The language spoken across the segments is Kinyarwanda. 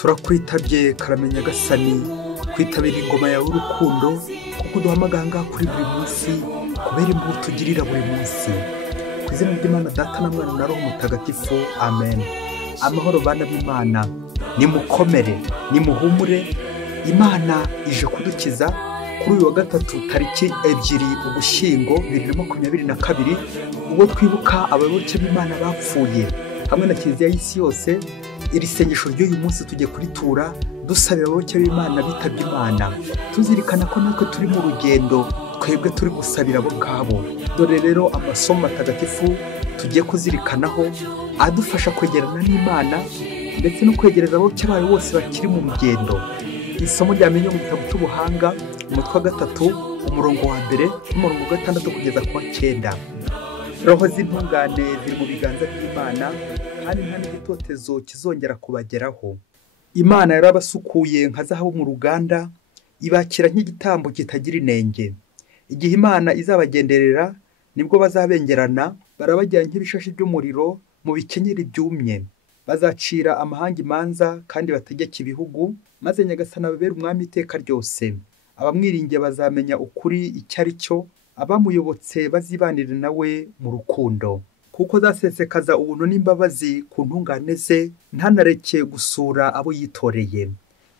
turakwitabye karamenya gasani kwitabira ingoma yawe urukundo kuko duhamaganga kuri buri munsi kubera imbuto tugirira buri munsi ku izina ry'Imana Data na Mwana na Roho Mutagatifu amen. Amahoro bana b'Imana, nimukomere nimuhumure, Imana ije kudukiza kuri uyu wa gatatu tariki 2 Ugushyingo 2022 ubwo twibuka abayoboke b'Imana bapfuye hamwe na Kiliziya y'isi yose. Iri sengesho ry'uyu munsi tujye kuritura dusabira abayoboke b'Imana bitabye Imana, tuzirikana ko natwe turi mu rugendo, twebwe turi gusabira abo ngabo. Dore rero amasomo matagatifu tugiye kuzirikanaho adufasha kwegerana n'Imana ndetse no kwegereza abayoboke bayo bose bakiri mu rugendo. Isomo ryamenye mu gitabo cy'ubuhanga umutwe wa 3 umurongo wa 1 n'umurongo wa 6 kugeza ku wa 9. Roho z'intungane ziri mu biganza by'Imana kandi nta n'igitotezo kizongera kubageraho. Imana yarabasukuye nka zahabu mu ruganda, ibakira nk'igitambo kitagira inenge. Igihe Imana izabagenderera nibwo bazabengerana, barabajyana nk'ibishashi by'umuriro mu bikenyeri byumye. Bazacira amahanga imanza kandi bategeka ibihugu, maze Nyagasani ababere umwami iteka ryose. Abamwiringiye bazamenya ukuri icyo ari cyo, abamuyobotse bazibanire nawe mu rukundo. Kuko zasesekaza ubuntu n'imbabazi ku ntungane ze, ntanareke gusura abo yitoreye.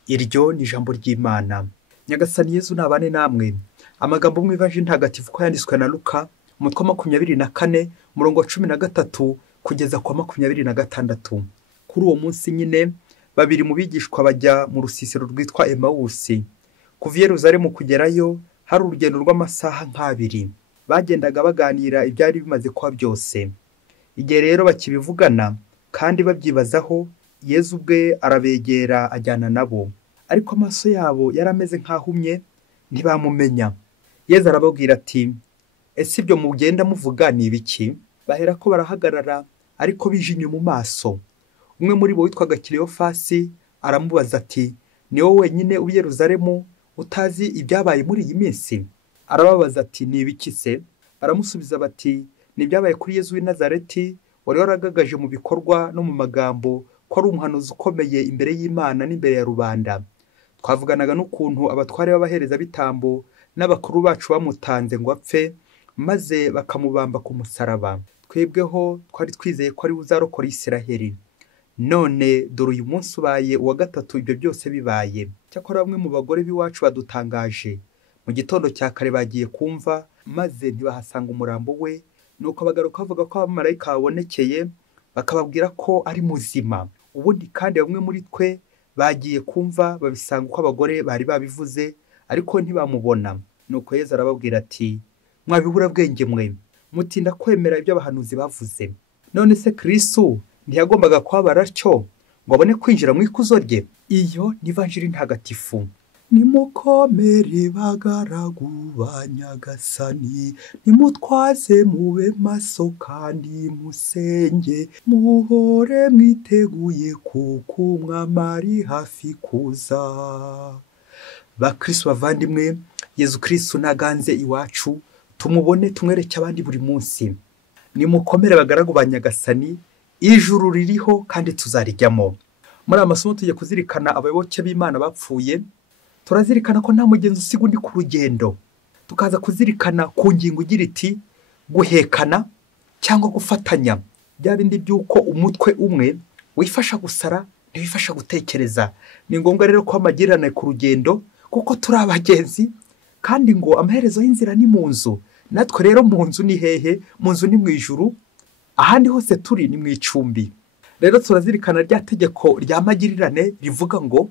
Iryo ni ijambo ry'Imana. Nyagasani Yezu nabane namwe. Amagambo mu Ivanjili ntagatifu ko yanditswe na Luka umutwe wa 24 umurongo wa 13 kugeza ku 26. Kuri uwo munsi nyine babiri mu bigishwa bajya mu rusisiro rwitwa Emawusi. Kuva i Yerusalemu kugerayo hari urugendo rw'amasaha nk'abiri. Bagendaga baganira ibyari bimaze kuba byose. Igihe rero bakibivugana kandi babyibazaho, Yezu ubwe arabegera ajyana nabo, ariko amaso yabo yarameze nk'ahumye ntibamumenya. Yezu arababwira ati, ese ibyo mugenda muvuga ni ibiki? Bahera ko barahagarara ariko bijimye mu maso. Umwe muri bo witwaga Kiliyofasi aramubaza ati, ni wowe wenyine ubi Yerusalemu utazi ibyabaye muri iyi minsi? Arababaza ati, ni ibiki se? Baramusubiza bati, ni ibyabaye kuri Yezu w'i Nazareti, wari waragagaje mu bikorwa no mu magambo ko ari umuhanuzi ukomeye imbere y'Imana n'imbere ya rubanda. Twavuganaga n'ukuntu abatware b'abahereza bitambo n'abakuru bacu bamutanze ngo apfe, maze bakamubamba ku musaraba. Twebweho twari twizeye ko ari uzarokora Isiraheli. None dore uyu munsi ubaye uwa gatatu ibyo byose bibaye. Cyakora bamwe mu bagore b'iwacu badutangaje. Mu gitondo cya kare bagiye kumva, maze ntibahasanga umurambo we, nuko bagaruka bavuga ko abamarayika babonekeye bakababwira ko ari muzima. Ubundi kandi bamwe muri twe bagiye kumva babisanga uko abagore bari babivuze, ariko ntibamubona. Nuko Yezu arababwira ati, mwabibura bwenge mwe, mutinda kwemera ibyo abahanuzi bavuze. None se Kristo ntiyagombaga kwabara atyo ngo abone kwinjira mu ikuzo rye? Iyo ni Ivanjili ntagatifu. Nimukomere bagaragu ba Nyagasani, nimutwaze mube maso kandi musenge, muhore mwiteguye kuko umwami ari hafi kuza. Bakristo bavandimwe, Yezu Kristo naganze iwacu, tumubone tumwereke abandi buri munsi. Nimukomere bagaragu ba Nyagasani, ijuru ririho kandi tuzarijyamo. Muri amasomo tujye kuzirikana abayoboke b'Imana bapfuye. Turazirikana ko nta mugenzi usiga undi ku rugendo. Tukaza kuzirikana ku ngingo igira iti guhekana cyangwa gufatanya. Bya bindi by'uko umutwe umwe wifasha gusara ntiwifasha gutekereza. Ni ngombwa rero ko amagirane ku rugendo kuko turi abagenzi, kandi ngo amaherezo y'inzira ni mu nzu. Natwe rero mu nzu ni hehe? Mu nzu ni mu ijuru, ahandi hose turi ni mu icumbi. Rero turazirikana rya tegeko rya magirirane rivuga ngo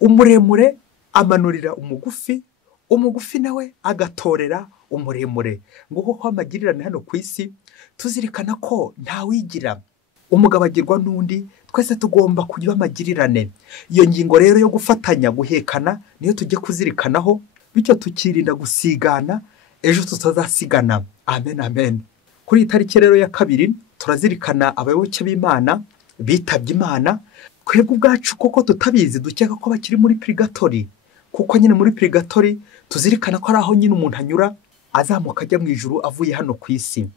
umuremure amanurira umugufi, umugufi nawe agatorera umuremure. Ngo kuko amagirirane hano ku isi tuzirikana ko ntawigira, umugabo agirwa n'undi, twese tugomba kugira amagirirane. Iyo ngingo rero yo gufatanya guhekana niyo tujye kuzirikanaho, bityo tukirinda gusigana, ejo tutazasigana. Amen amen. Kuri itariki rero ya 2 turazirikana abayoboke b'Imana bitabye Imana. Twebwe ubwacu koko tutabizi dukeka ko bakiri muri Purugatori, kuko nyine muri Purugatori tuzirikana ko ari aho nyine umuntu anyura azamuka ajya mu ijuru avuye hano ku isi.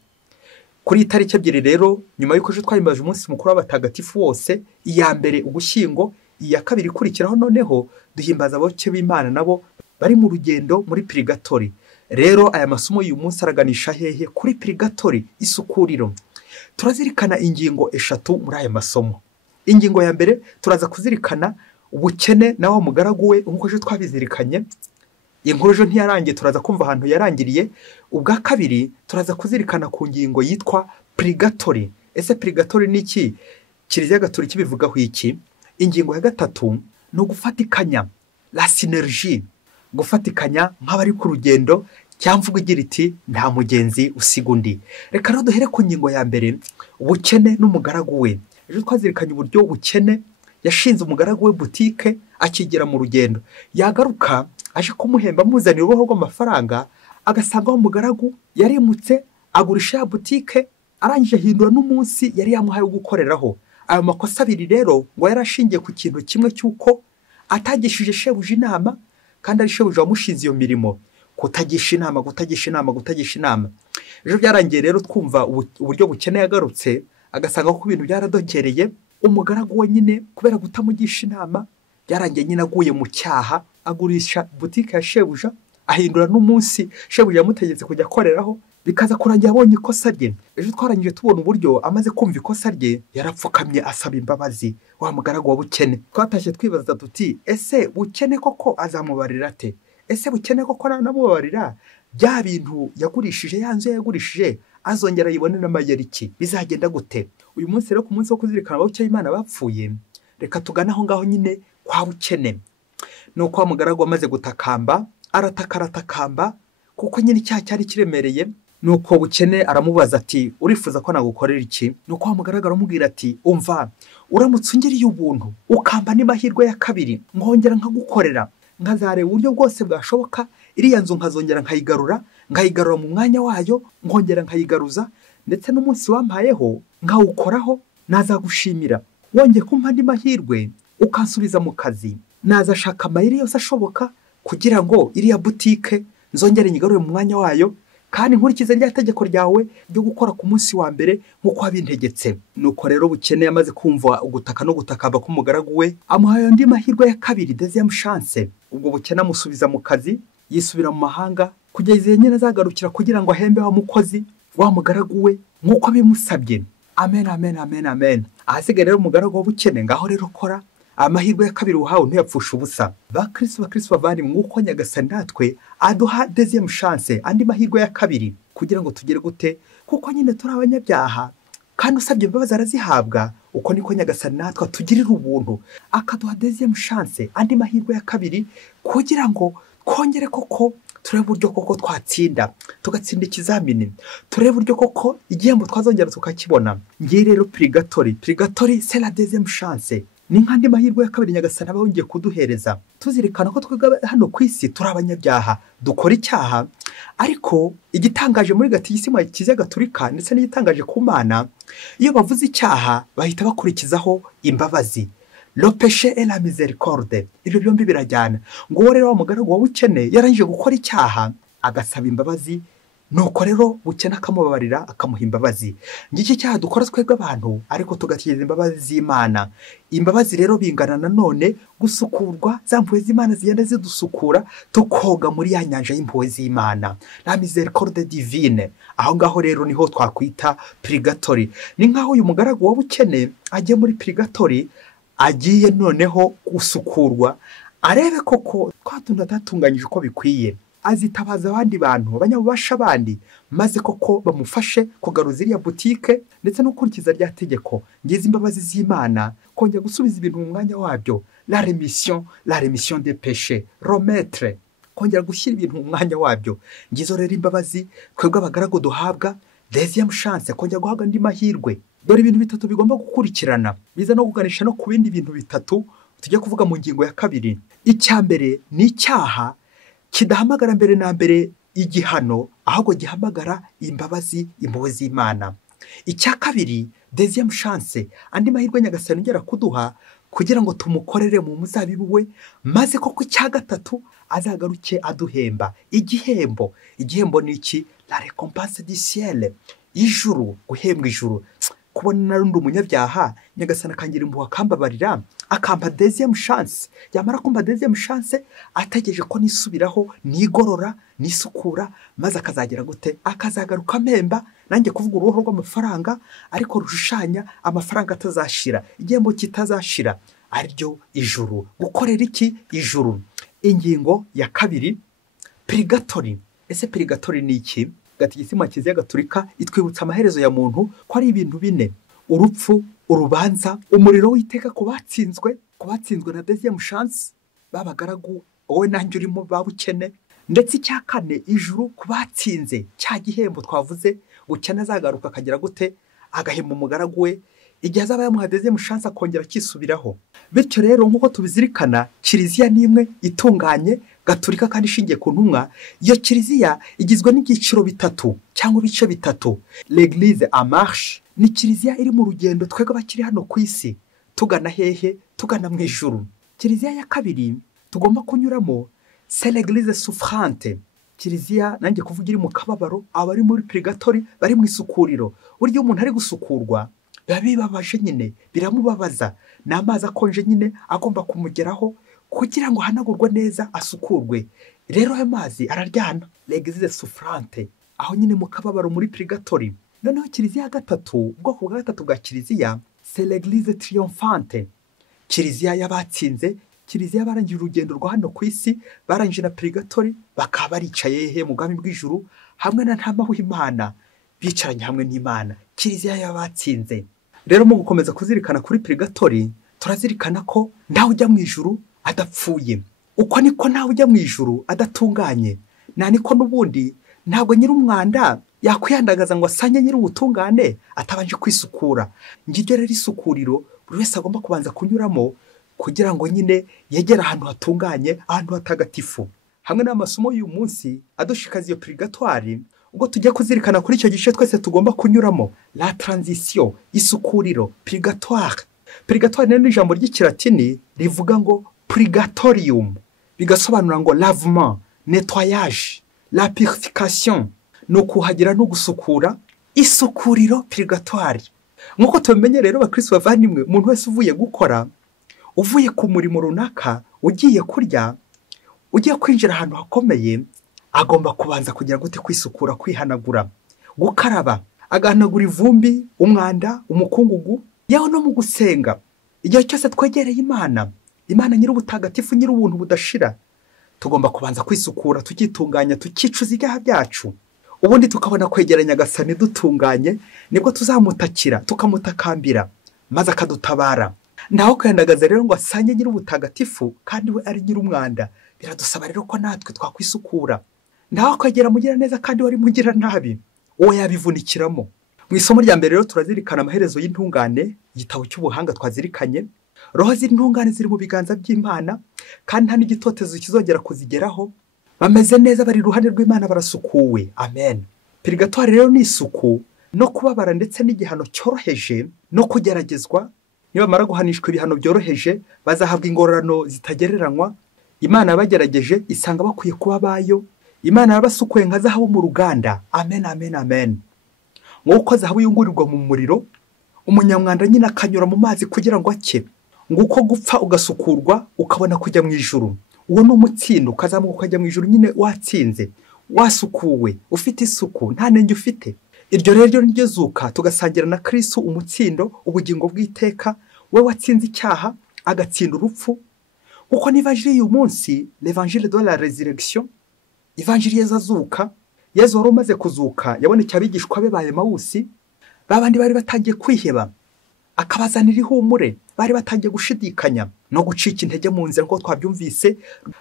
Kuri itariki 2 rero, nyuma y'uko twahimbaje umunsi mukuru w'abatagatifu wose, iya mbere Ugushyingo, iya kabiri ikurikiraho noneho duhimbaza abayoboke b'Imana nabo bari mu rugendo muri Purugatori. Rero aya masomo y'uyu munsi araganisha hehe? Kuri Purugatori, isukuriro. Turazirikana ingingo 3 muri aya masomo. Ingingo ya mbere turaza kuzirikana ubukene na wa mugaragu we nk'uko ejo twabizirikanye. Inkuru ejo ntiyarangiye, turaza kumva ahantu yarangiriye. Ubwa kabiri turaza kuzirikana ku ngingo yitwa Purugatori. Ese Purugatori ni iki? Kiliziya Gatolika bivugaho iki? Ingingo ya gatatu ni ugufatikanya, la synergie, gufatikanya nk'abari ku rugendo, cyamvuga igira iti nta mugenzi usiga undi. Reka rero duhere ku ngingo ya mbere, ubukene n'umugaragu we. Ejo twazirikanye uburyo ubukene yashinze umugaragu we butike akigera mu rugendo. Yagaruka aje kumuhemba muzanira uruho rw'amafaranga, agasanga aho umugaragu yarimutse agurisha ya butike, arangije ahindura n'umunsi yari yamuhaye gukoreraho. Ayo makosa abiri rero ngo yarashingiye ku kintu kimwe cy'uko atagishije shebuja inama, kandi ari shebuja wamushinze iyo mirimo. Kutagisha inama. Ejo byarangiye rero twumva uburyo bukene yagarutse, agasanga ko ibintu byaradogereye. Umugaragu we nyine kubera gutamugisha inama byarangiye nyine aguye mu cyaha, agurisha butike ya shebuja, ahindura n'umunsi shebuja yamutegetse kujya akoreraho, bikaza kurangira abonye ikosa rye. Ejo twarangije tubona uburyo amaze kumva ikosa rye yarapfukamye asaba imbabazi wa mugaragu wa bukene. Twatashye twibaza tuti ese bukene koko azamubarira ate? Ese bukene koko namubabarira bya bintu yagurishije, yanzu yagurishije azongera yibone n'amayeri iki? Bizagenda gute? Uyu munsi rero ku munsi wo kuzirikana abayoboke b'Imana bapfuye, reka tugana aho ngaho nyine kwa bukene. Nuko wa mugaragu amaze gutakamba, aratakamba kuko nyine icyaha cyari kiremereye. Nuko bukene aramubaza ati urifuza ko nagukorera iki? Nuko wa mugaragu aramubwira ati umva, uramutse ungiriye ubuntu ukamba n'amahirwe ya kabiri, nkongera nkagukorera, nkazareba uburyo bwose bwashoboka iriya nzu nkazongera nkayigarura mu mwanya wayo, nkongera nkayigaruza, ndetse n'umunsi wampayeho nkawukoraho, nazagushimira. Wongeye kumpa andi mahirwe ukansubiza mu kazi, nazashaka amayeri yose ashoboka kugira ngo iriya butike nzongere nyigarure mu mwanya wayo, kandi nkurikize rya tegeko ryawe ryo gukora ku munsi wa mbere nk'uko wabintegetse. Nuko rero bukene yamaze kumva ugutaka no gutakamba k'umugaragu we, amuhaye andi mahirwe ya kabiri, deuxième chance. Ubwo bukene amusubiza mu kazi, yisubira mu mahanga kugeza igihe nyine azagarukira kugira ngo ahembe wa mukozi wa mugaragu we nk'uko bimusabye. Amen. Ahasigaye rero umugaragu wa bukene, ngaho rero kora amahirwe ya kabiri uhawe ntiyapfusha ubusa. Bakristo bavandi, mwuko Nyagasani natwe aduha deuxième chance, andi mahirwe ya kabiri, kugira ngo tugere gute? Kuko nyine turi abanyabyaha, kandi usabye imbabazi arazihabwa. Uko niko Nyagasani natwe atugirira ubuntu, akaduha deuxième chance, andi mahirwe ya kabiri, kugira ngo kongere koko turebe uburyo koko twatsinda, tugatsinda ikizamini, turebe uburyo koko igihembo twazongera tukakibona. Ngiye rero Purugatori c'est la deuxième chance, ni nk'andi mahirwe ya kabiri Nyagasani aba yongeye kuduhereza. Tuzirikana ko twebwe hano ku isi turi abanyabyaha, dukora icyaha, ariko igitangaje muri gatigisimu ya Kiliziya Gatolika ndetse n'igitangaje ku Mana, iyo bavuze icyaha bahita bakurikizaho imbabazi. Le péché et la miséricorde, ibyo byombi birajyana. Ngo rero wa mugaragu wa bukene yarangije gukora icyaha, agasaba imbabazi, nuko rero bukene akamubabarira, akamuha imbabazi. Ngiki cyaha dukora twebwe abantu, ariko tugatigeza imbabazi z'Imana. Imbabazi rero bingana nanone gusukurwa, za mpuhwe z'Imana zigenda zidusukura, tukoga muri ya nyanja y'impuhwe z'Imana, la miséricorde divine. Aho ngaho rero niho twakwita Purugatori. Ni nkaho uyu mugaragu wa bukene agiye muri Purugatori, agiye noneho gusukurwa, arebe koko twatunda tatunganyije uko bikwiye, azitabaza abandi bantu abanyabubasha abandi, maze koko bamufashe kugaruza iriya butike ndetse no gukurikiza rya tegeko. Ngize imbabazi z'Imana, kongera gusubiza ibintu mu mwanya wabyo, la remission des péchés, remettre, kongera gushyira ibintu mu mwanya wabyo. Ngizo rero imbabazi twebwe abagaragu duhabwa, deuxième chance, kongera guhabwa andi mahirwe. Dore ibintu bitatu bigomba gukurikirana, biza no kuganisha no ku bindi bintu bitatu tujya kuvuga mu ngingo ya kabiri. Icya mbere ni icyaha kidahamagara mbere na mbere igihano, ahubwo gihamagara imbabazi, impuhwe z'Imana. Icya kabiri, deuxième chance, andi mahirwe Nyagasani ngera kuduha kugira ngo tumukorere mu muzabibu we, maze koko icya gatatu azagaruke aduhemba igihembo ni iki? La récompense du ciel, ijuru, guhembwa ijuru. kubona narundi umunyabyaha nyagasani akangira impuhwe akambabarira akampa deuxième chance, yamara kumpa deuxième chance ategereje ko nisubiraho nigorora nisukura maze akazagera gute akazagaruka mpemba nanjye kuvuga uruhu rw'amafaranga ariko rushushanya amafaranga atazashira igihembo kitazashira aryo ijuru. Gukorera iki ijuru? Ingingo ya kabiri, Purugatori. Ese Purugatori ni iki? Gatigisimu Kiliziya Gatolika itwibutsa amaherezo ya muntu ko ari ibintu bine: urupfu, urubanza, umuriro w'iteka ku batsinzwe na deuxième chance babagaragu wowe nanjye urimo babukene, ndetse icya kane ijuru ku batsinze cya gihembo twavuze ukene azagaruka akagira gute agahemba umugaragu we igihe azaba yamuha deuxième chance akongera akisubiraho. Bityo rero nk'uko tubizirikana Kiliziya ni imwe itunganye Gatolika kandi ishingiye ku ntumwa. Iyo Kiliziya igizwe n'ibyiciro bitatu cyangwa ibice bitatu. L'Église en marche ni Kiliziya iri mu rugendo twebwe bakiri hano ku isi tugana hehe? Tugana mu ijuru. Kiliziya ya kabiri tugomba kunyuramo c'est l'Église souffrante. Kiliziya nanjye kuvuga iri mu kababaro, abari muri Purugatori bari mu isukuriro. Burya umuntu ari gusukurwa biba bibabaje nyine, biramubabaza, ni amazi akonje nyine agomba kumugeraho kugira ngo hanagurwe neza asukurwe. Rero ayo mazi araryana, l'Église souffrante, aho nyine mu kababaro muri Purugatori. Noneho Kiliziya ya gatatu, ubwoko bwa gatatu bwa Kiliziya, c'est l'Église triomphante. Kiliziya y'abatsinze, Kiliziya barangije urugendo rwa hano ku isi, barangije na Purugatori, bakaba baricaye he mu bwami bw'ijuru hamwe na ntama w'Imana, bicaranye hamwe n'Imana. Kiliziya y'abatsinze. Rero mu gukomeza kuzirikana kuri Purugatori, turazirikana ko ntawe ujya mu ijuru adapfuye. Uko niko ntawe ujya mu ijuru adatunganye. Niko n'ubundi ntabwo nyiri umwanda yakwiyandagaza ngo asanye nyiri ubutungane atabanje kwisukura. Ngiryo rero isukuriro buri wese agomba kubanza kunyuramo kugira ngo nyine yegere ahantu hatunganye, ahantu hatagatifu. Hamwe n'amasomo y'uyu munsi adushikaza iyo Purugatori, ubwo tujya kuzirikana kuri icyo gice twese tugomba kunyuramo, la transition, isukuriro, Purugatoire. Purugatoire ni ijambo ry'ikilatini rivuga ngo purgatorium, bigasobanura ngo lavement, nettoyage, la purification, ni ukuhagira no gusukura, isukuriro, Purugatoire. Nk'uko tubimenye rero bakristo bavandimwe, umuntu wese uvuye gukora, uvuye ku murimo runaka, ugiye kurya, ugiye kwinjira ahantu hakomeye, agomba kubanza kugira gute kwisukura, kwihanagura, gukaraba, agahanagura ivumbi, umwanda, umukungugu, yaho no mu gusenga. Igihe cyose twegereye Imana nyiri ubutagatifu, nyiri ubuntu budashira, tugomba kubanza kwisukura, tukitunganya, tukicuza ibyaha byacu. Ubundi tukabona kwegeranya Nyagasani dutunganye, nibwo tuzamutakira, tukamutakambira, maze akadutabara. Naho kwiyandagaza rero ngo asanye nyiri ubutagatifu kandi we ari nyiri umwanda, biradusaba rero ko natwe twakwisukura. Naho kwegera mugira neza kandi wari mugira nabi, uwo yabivunikiramo. Mu isomo rya mbere rero turazirikana amaherezo y'intungane, igitabo cy'ubuhanga twazirikanye. Roho z'intungane ziri mu biganza by'Imana kandi nta n'igitotezo kizongera kuzigeraho. Bameze neza, bari iruhande rw'Imana, barasukuwe. Amen. Purugatori rero ni isuku no kubabara ndetse n'igihano cyoroheje no kugeragezwa. Nibamara guhanishwa ibihano byoroheje bazahabwa ingororano zitagereranywa. Imana yabagerageje isanga bakwiye kuba bayo. Imana yabasukuye nka zahabu mu ruganda. Amen, amen, amen. Nk'uko zahabu yungurirwa mu muriro, umunyamwanda nyine akanyura mu mazi kugira ngo ake. Nguko gupfa ugasukurwa ukabona kujya mu ijuru. Uwo ni umutsindo, ukazamuka ukajya mu ijuru nyine watsinze, wasukuwe, ufite isuku, nta nenge ufite. Iryo rero niryo zuka tugasangira na Kristo umutsindo, ubugingo bw'iteka, we watsinze icyaha agatsinda urupfu. Uko n'Evanjili y'uyu munsi, l'Evangile de la Résurrection, Evanjili y'azuka, Yezu wari umaze kuzuka yabonekeye abigishwa be ba Emawusi, babandi bari batangiye kwiheba, akabazanira ihumure, bari batangiye gushidikanya no gucika intege mu nzira ngo twabyumvise.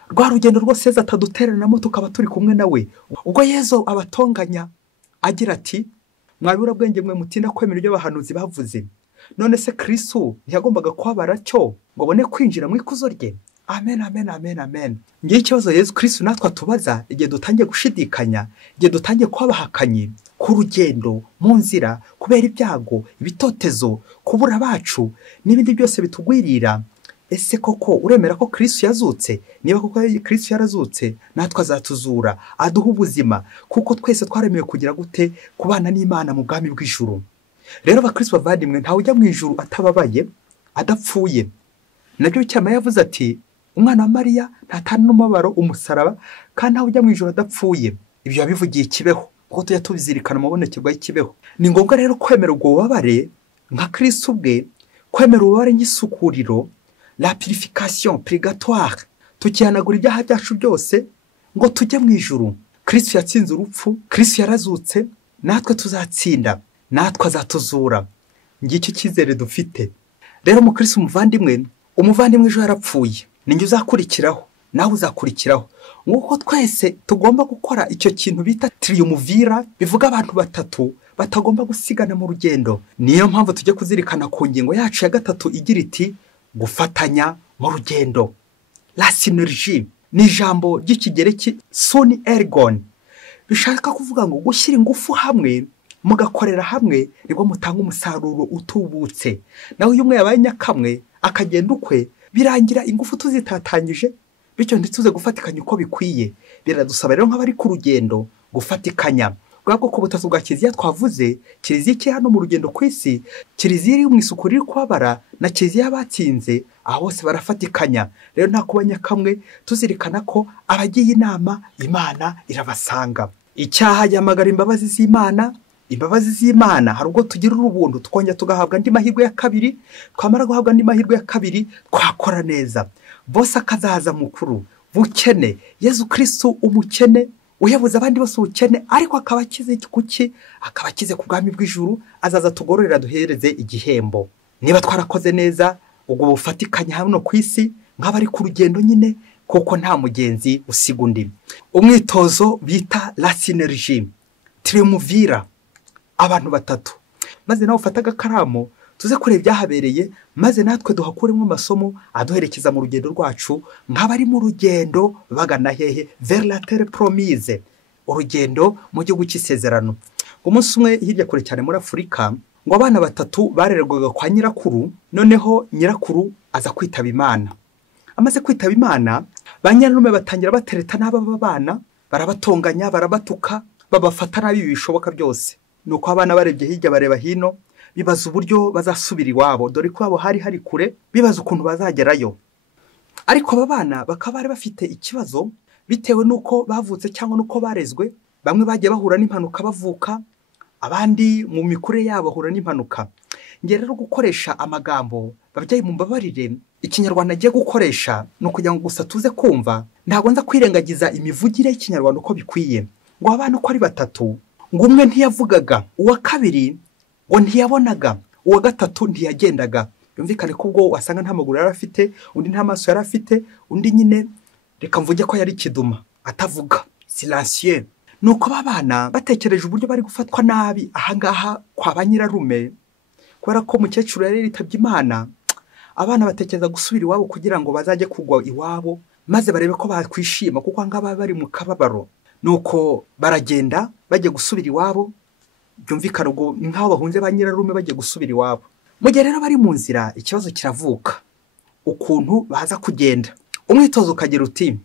Rwa rugendo rwose Yezu ataduteranamo tukaba turi kumwe nawe. Ubwo Yezu abatonganya agira ati, mwabura bwenge mwe mutinda kwemera ibyo abahanuzi bavuze. None se Kristo ntiyagombaga kubabara cyo ngo abone kwinjira mu ikuzo rye? Amen, amen, amen, amen. Ngiye ikibazo Yezu Kristo natwe atubaza igihe dutangiye gushidikanya, igihe dutangiye kwabahakanye ku rugendo, mu nzira, kubera ibyago, ibitotezo, kubura bacu n'ibindi byose bitugwirira. Ese koko uremera ko Kristo yazutse? Niba koko Kristo yarazutse, natwe azatuzura, aduha ubuzima, kuko twese twaremewe kugira gute kubana n'Imana mu bwami bw'ijuru. rero abakristo bavandimwe ntawe ujya mu ijuru atababaye adapfuye. Nabyo cyama yavuze ati umwana wa Mariya ntatana n'umubabaro umusaraba kandi ntawe ujya mu ijuru adapfuye. Ibyo yabivugiye Kibeho kuko tujya tubizirikana amabonekerwa y'Kibeho. Ni ngombwa rero kwemera ubwo bubabare nka Kristo ubwe, kwemera ububabare nk'isukuriro, la purification purugatoire, tukihanagura ibyaha byacu byose ngo tujye mu ijuru. Kristo yatsinze urupfu, Kristo yarazutse, natwe tuzatsinda, natwe azatuzura. Ngicyo cyizere dufite. Rero mu Kristo umuvandimwe ejo yarapfuye, ninjye uzakurikiraho, nawe uzakurikiraho. Nk'uko twese tugomba gukora icyo kintu bita triyumvira, bivuga abantu batatu batagomba gusigana mu rugendo. Niyo mpamvu tujye kuzirikana ku ngingo yacu ya gatatu igira iti gufatanya mu rugendo. La synergie ni ijambo ry'ikigereki soni ergon, bishaka kuvuga ngo gushyira ingufu hamwe, mugakorera hamwe nibwo mutanga umusaruro utubutse. Naho iyo umwe yabaye nyakamwe akagenda ukwe, birangira ingufu tuzitatanyije, bityo ntituze gufatikanya uko bikwiye. Biradusaba rero nk'abari ku rugendo gufatikanya. Bwabwo ko butatu bwa kiliziya twavuze, kiliziya iki hano mu rugendo ku isi, kiliziya iri mu isuku riri kubabara na kiliziya batsinze, aho bose barafatikanya. Rero nta kuba nyakamwe, tuzirikana ko abagiye inama Imana irabasanga. Icyaha yamagara imbabazi z'Imana. Imbabazi z'Imana hari ubwo tugira ubuntu twongera tugahabwa andi mahirwe ya kabiri, twamara guhabwa andi mahirwe ya kabiri twakora neza. Bose akazaza mukuru bukene, Yezu Kristo umukene uyabuza abandi bose ubukene, ariko akaba akize kuki, akaba akize ku bwami bw'ijuru, azaza tugororera duhereze igihembo. Niba twarakoze neza ubwo bufatikanya hano ku isi nk'abari ku rugendo nyine, kuko nta mugenzi usiga undi. Umwitozo bita la synergie, triumvira, abantu batatu. Maze nawe ufata agakaramu tuze kureba ibyahabereye, maze natwe duhakuremo amasomo aduherekeza mu rugendo rwacu nk'abari mu rugendo bagana hehe, vers la terre promise, urugendo mu gihugu cy'isezerano. Umunsi umwe hirya kure cyane muri Afurika, ngo abana batatu barererwaga kwa nyirakuru, noneho nyirakuru aza kwitaba Imana. Amaze kwitaba Imana, ba nyirarume batangira batereta n'aba bana, barabatonganya, barabatuka, babafata nabi bishoboka byose. Nuko abana barebye hirya bareba hino, bibaza uburyo bazasubira iwabo, dore ko abo hari kure, bibaza ukuntu bazagerayo. Ariko aba bana bakaba bari bafite ikibazo bitewe nuko bavutse cyangwa nuko barezwe. Bamwe bagiye bahura n'impanuka bavuka, abandi mu mikurire yabo bahura n'impanuka. Ngiye rero gukoresha amagambo, babyeyi mumbabarire, ikinyarwanda agiye gukoresha no kugira ngo gusa tuze kumva, ntabwo nza kwirengagiza imivugire y'ikinyarwanda uko bikwiye. Ngo abana uko ari batatu, ngo umwe ntiyavugaga, uwa kabiri ngo ntiyabonaga, uwa gatatu ntiyagendaga. Yumvikane ko ubwo wasanga nta maguru yari afite, undi nta maso yari afite, undi nyine reka mvuge ko yari kiduma atavuga, silencieux. Nuko babana batekereje uburyo bari gufatwa nabi ahangaha kwa ba nyirarume, kubera ko mukecuru yari yitabye Imana. Abana batekereza gusubira iwabo kugira ngo bazajye kugwa iwabo, maze barebe ko bakwishima kuko angaba bari mu kababaro. Nuko baragenda bajye gusubira iwabo, byumvikana ubwo nk'aho bahunze ba nyirarume bajye gusubira iwabo. Mu gihe rero bari mu nzira, ikibazo kiravuka ukuntu baza kugenda. Umwitozo ukagira uti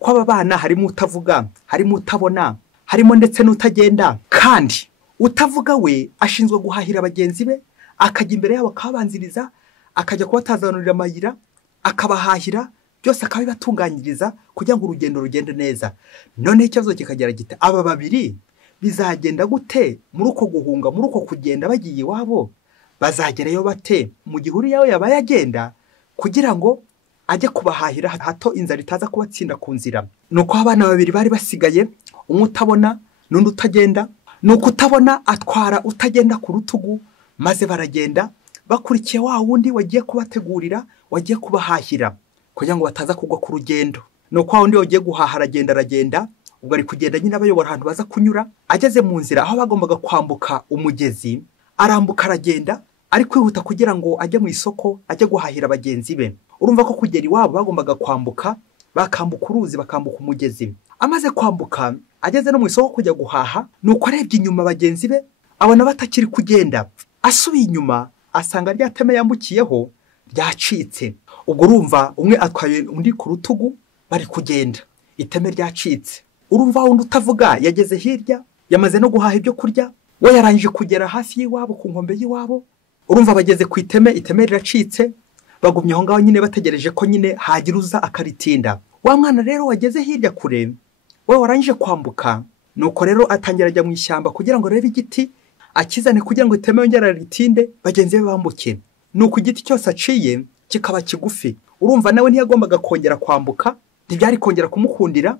ko aba bana harimo utavuga, harimo utabona, harimo ndetse n'utagenda, kandi utavuga we ashinzwe guhahira bagenzi be, akajya imbere yabo akabanziriza, akajya kubatazanurira amayira, akabahahira, byose akabibatunganyiriza kugira ngo urugendo rugende neza. None ikibazo kikagera gite, aba babiri bizagenda gute muri uko guhunga, muri uko kugenda bagiye iwabo? Bazagerayo bate mu gihe uri yawe yabaye agenda kugira ngo ajye kubahahira hato inzara itaza kubatsinda ku nzira? Nuko abana babiri bari basigaye, umwe utabona n'undi utagenda. Nuko utabona atwara utagenda ku rutugu, maze baragenda bakurikiye wa wundi wagiye kubategurira, wagiye kubahahira kugira ngo bataza kugwa ku rugendo. Nuko wa wundi wagiye guhaha aragenda, ubwo ari kugenda nyine abayobora ahantu baza kunyura. Ageze mu nzira aho bagombaga kwambuka umugezi, arambuka aragenda ari kwihuta kugira ngo ajye mu isoko, ajye guhahira bagenzi be. Urumva ko kugera iwabo bagombaga kwambuka, bakambuka uruzi, bakambuka umugezi. Amaze kwambuka ageze no mu isoko kujya guhaha, nuko arebye inyuma bagenzi be abona batakiri kugenda. Asubiye inyuma asanga rya teme yambukiyeho ryacitse. Ubwo urumva umwe atwaye undi ku rutugu, bari kugenda, iteme ryacitse. Urumva wundi utavuga yageze hirya, yamaze no guhaha ibyo kurya, we yarangije kugera hafi y'iwabo ku nkombe y'iwabo, urumva bageze ku iteme riracitse, bagumye aho ngaho nyine bategereje ko nyine hagira uza akaritinda. Wa mwana rero wageze hirya kure, we warangije kwambuka, nuko rero atangira ajya mu ishyamba kugira ngo arebe igiti akizane kugira ngo iteme yongere ritinde bagenzi be bambuke. Nuko igiti cyose aciye kikaba kigufi, urumva nawe ntiyagombaga kongera kwambuka, ntibyari kongera kumukundira,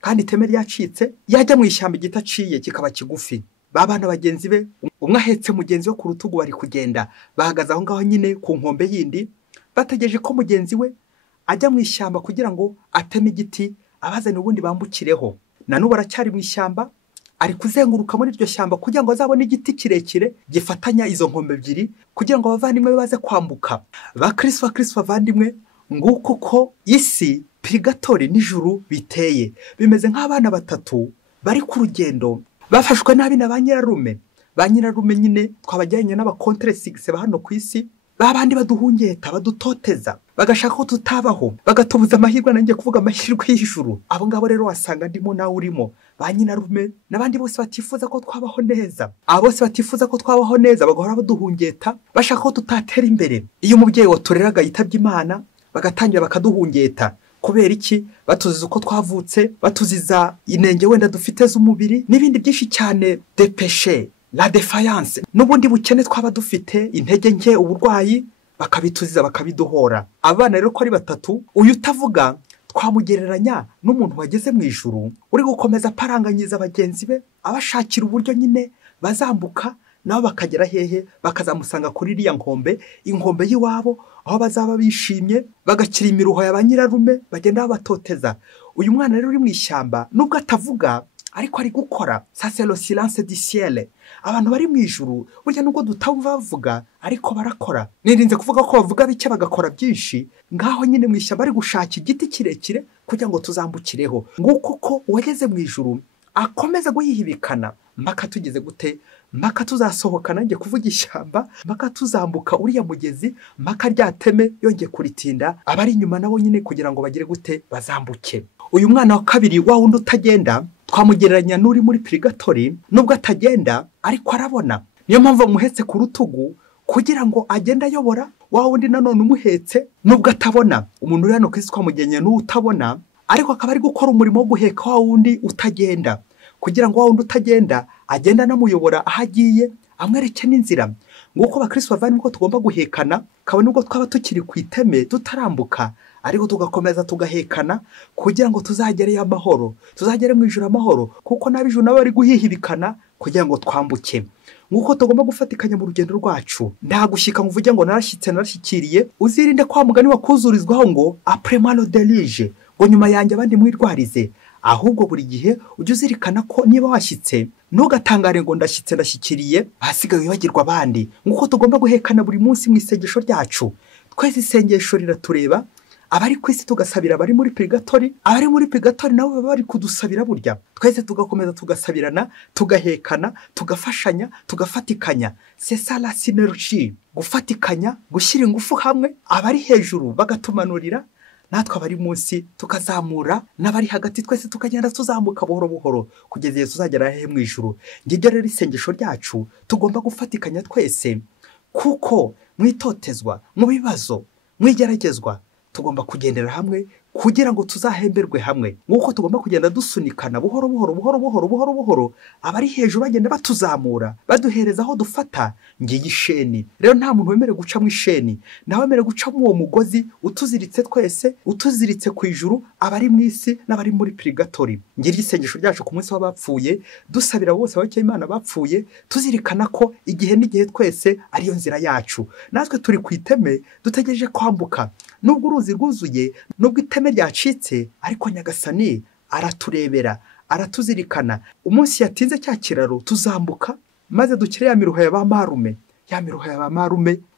kandi iteme ryacitse. Yajya mu ishyamba igiti aciye kikaba kigufi. Babana bagenzi be, umwe ahetse mugenzi we ku rutugu, bari kugenda bahagaze aho ngaho nyine ku nkombe yindi, bategereje ko mugenzi we ajya mu ishyamba kugira ngo ateme igiti abazane ubundi bambukireho. Na n'ubu aracyari mu ishyamba, ari kuzenguruka muri iryo shyamba kugira ngo azabone igiti kirekire gifatanya izo nkombe ebyiri kugira ngo abavandimwe baze kwambuka. Bakristo bavandimwe, nguko ko isi Purugatori n'ijuru biteye, bimeze nk'abana batatu bari ku rugendo, bafashwe nabi na ba nyirarume nyine twabajyanye n'abakontere 6 ba hano ku isi, babandi baduhungeta badutoteza bagashaka ko tutabaho, bagatubuza amahirwe, nanjye kuvuga amahirwe y'ijuru. Abo ngabo rero wasanga ndimo nawe urimo, ba nyirarume n'abandi bose batifuza ko twabaho neza. Abo bose batifuza ko twabaho neza bagahora baduhungeta bashaka ko tutatera imbere. Iyo umubyeyi watureraga yitabye Imana, bagatangira bakaduhungeta. Kubera iki? Batuziza uko twavutse, batuziza inenge wenda dufite z'umubiri n'ibindi byinshi cyane, de péché, la défaillance, n'ubundi bukene twaba dufite, intege nke, uburwayi, bakabituziza bakabiduhora. Abana rero ko ari batatu, uyu utavuga twamugereranya n'umuntu wageze mu ijuru, uri gukomeza paranganyiza bagenzi be abashakira uburyo nyine bazambuka nabo bakagera hehe, bakazamusanga kuri iriya nkombe, inkombe y'iwabo, aho bazaba bishimye bagakira imiruho ya ba nyirarume bagenda babatoteza. Uyu mwana rero uri mu ishyamba, nubwo atavuga ariko ari gukora. Ça c'est le silence du ciel. Abantu bari mu ijuru burya nubwo dutavuga bavuga ariko barakora. Nirinze kuvuga ko bavuga bike bagakora byinshi. Ngaho nyine mu ishyamba ari gushaka igiti kirekire kugira ngo tuzambukireho. Nguko ko wageze mu ijuru akomeza guhihibikana, mpaka tugeze gute? Mpaka tuzasohoka nanjye kuvuga ishyamba, mpaka tuzambuka uriya mugezi, mpaka ryateme yongeye kuritinda abari inyuma nabo nyine kugira ngo bagire gute? Bazambuke. Uyu mwana wa kabiri, wa wundi utagenda, twamugereranya n'uri muri Purugatori, nubwo atagenda ariko arabona. Niyo mpamvu amuhetse ku rutugu kugira ngo agende ayobora. Wa wundi nanone umuhetse nubwo atabona. Umuntu uri hano ku isi twamugereranya n'utabona, ariko akaba ari gukora umurimo wo guheka wa wundi utagenda, kugira ngo wa wundi utagenda agenda namuyobora aho agiye, amwereke n'inzira. Nguko bakristo bavandimwe ko tugomba guhekana, kabone nubwo twaba tukiri ku iteme tutarambuka, ariko tugakomeza tugahekana kugira ngo tuzagereyo amahoro, tuzagere mu ijuru amahoro, kuko n'abijuru nabo bari guhihibikana kugira ngo twambuke. Nguko tugomba gufatikanya mu rugendo rwacu. Nta gushyika ngo uvuge ngo narashyikiriye, uzirinde kwa mugani wakuzurizwaho ngo après moi le déluge, ngo nyuma yanjye abandi mwirwarize. Ahubwo buri gihe ujye uzirikana ko niba washyitse, ntugatangare ngo ndashyikiriye, hasigaye wibagirwa abandi. Nguko tugomba guhekana buri munsi mu isengesho ryacu. Twese isengesho riratureba, abari ku isi tugasabira abari muri Purugatori, abari muri Purugatori nabo baba bari kudusabira burya. Twese tugakomeza tugasabirana, tugahekana, tugafashanya, tugafatikanya. C'est ça la synergie. Gufatikanya, gushyira ingufu hamwe, abari hejuru bagatumanurira, natwe abari munsi tukazamura, n'abari hagati twese tukagenda tuzamuka buhoro buhoro kugeza igihe tuzagera hehe mu ijuru. Ngiryo rero isengesho ryacu tugomba gufatikanya twese, kuko mwitotezwa, mu bibazo, mwigeragezwa, tugomba kugendera hamwe kugira ngo tuzahemberwe hamwe. Nguko tugomba kugenda dusunikana buhoro buhoro, abari hejuru bagenda batuzamura, baduhereza aho dufata. Ngiye isheni rero, nta muntu wemere guca mu isheni, nawe wemere guca mu uwo mugozi utuziritse twese, utuziritse ku ijuru, abari mu isi n'abari muri Purugatori. Ngiryo isengesho ryacu ku munsi w'abapfuye, dusabira bose abakeye Imana bapfuye, tuzirikana ko igihe n'igihe twese ariyo nzira yacu. Natwe turi ku iteme dutegereje kwambuka, nubwo uruzi rwuzuye, nubwo iteme ryacitse, ariko Nyagasani araturebera, aratuzirikana. Umunsi yatinze cya kiraro tuzambuka, maze dukire ya miruho ya ba marume,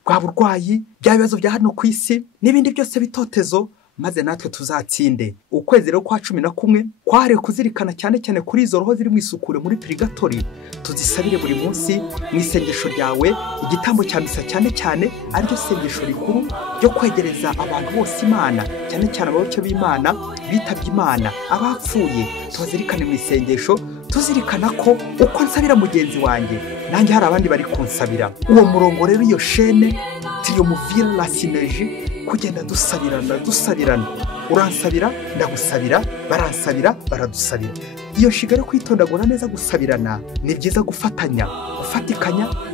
bwa burwayi, bya bibazo bya hano ku isi n'ibindi byose bitotezo, maze natwe tuzatsinde. Ukwezi rero kwa 11 kwahariwe kuzirikana cyane cyane kuri izo roho ziri mu isukure muri Purugatori. Tuzisabire buri munsi mu isengesho ryawe, igitambo cya misa cyane cyane ariryo sengesho rikuru ryo kwegereza abantu bose Imana, cyane cyane abayoboke b'Imana bitabye Imana, abapfuye. Tuzirikane mu isengesho, tuzirikana ko uko nsabira mugenzi wanjye nanjye hari abandi bari kunsabira. Uwo murongo rero, iyo shene triyomuvira la sinergie, kugenda dusabirana, uransabira ndagusabira, baransabira baradusabira. Iyo shiga yo kwitondagura neza gusabirana, ni byiza gufatikanya,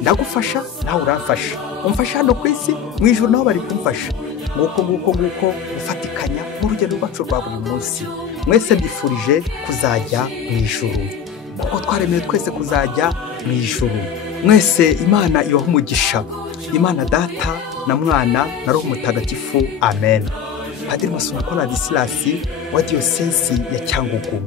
ndagufasha nawe uramfasha, umfasha hano ku isi, mu ijuru naho bari kumfasha. Nguko gufatikanya mu rugendo rwacu rwa buri munsi. Mwese mbifurije kuzajya mu ijuru, kuko twaremewe twese kuzajya mu ijuru. Mwese Imana ibaha umugisha, Imana Data na Mwana na Roho Mutagatifu, amen. Padiri Masumbuko Ladislas wa Diyosezi ya Cyangugu.